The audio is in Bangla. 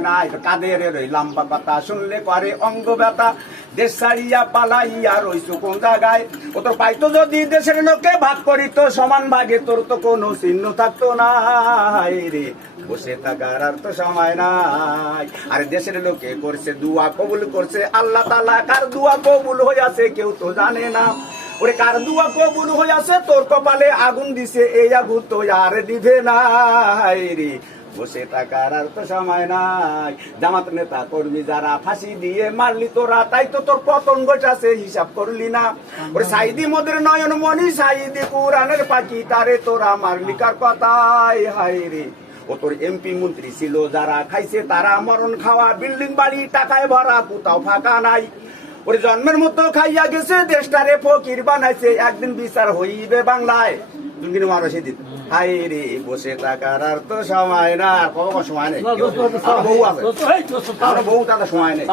নাই কাদের ওই লম্বা কথা শুনলে করে অঙ্গ ব্যথা দেশ ছাড়িয়া পালাইয়া রইছু কোন জায়গায় ও তোর পাইতো যদি দেশের লোকে ভাগ করিত সমান ভাগে তোর তো কোনো চিহ্ন থাকতো না রে বসে থাকার আর তো সময় নাই আরে দেশের লোকে করছে দুয়া কবুল করছে আল্লাহ তাআলা কার দুয়া কবুল হইয়াছে কেউ তো জানে না ওরে কার দুয়া কবুল হইয়াছে তোর কপালে আগুন দিছে এই আগুন তো আর দিবে না রে বসে থাকার আর তো সময় নাই জামাত নেতা কর্মী যারা ফাঁসি দিয়ে মারলি তোরা তাই তো তোর পতন ঘটাছে হিসাব করলি না ওরে সাইদি মোদের নয়ন মনি সাইদি কুরআনের পাখি তারে তোরা মারলি কার কথাই হায় রে ও তোর এমপি মন্ত্রী ছিল যারা খাইছে তারা মরণ খাওয়া বিল্ডিং বাড়ি টাকায় ভরা কোথাও ফাঁকা নাই ওরে জন্মের মতো খাইয়া গেছে দেশটারে ফকির বানাইছে একদিন বিচার হইবে বাংলায় তুমি কিন্তু মারো সেদিন হাই রে বসে থাকার আর তো সময় না কত সময় নেই বউ আছে বউ তাদের সময় নেই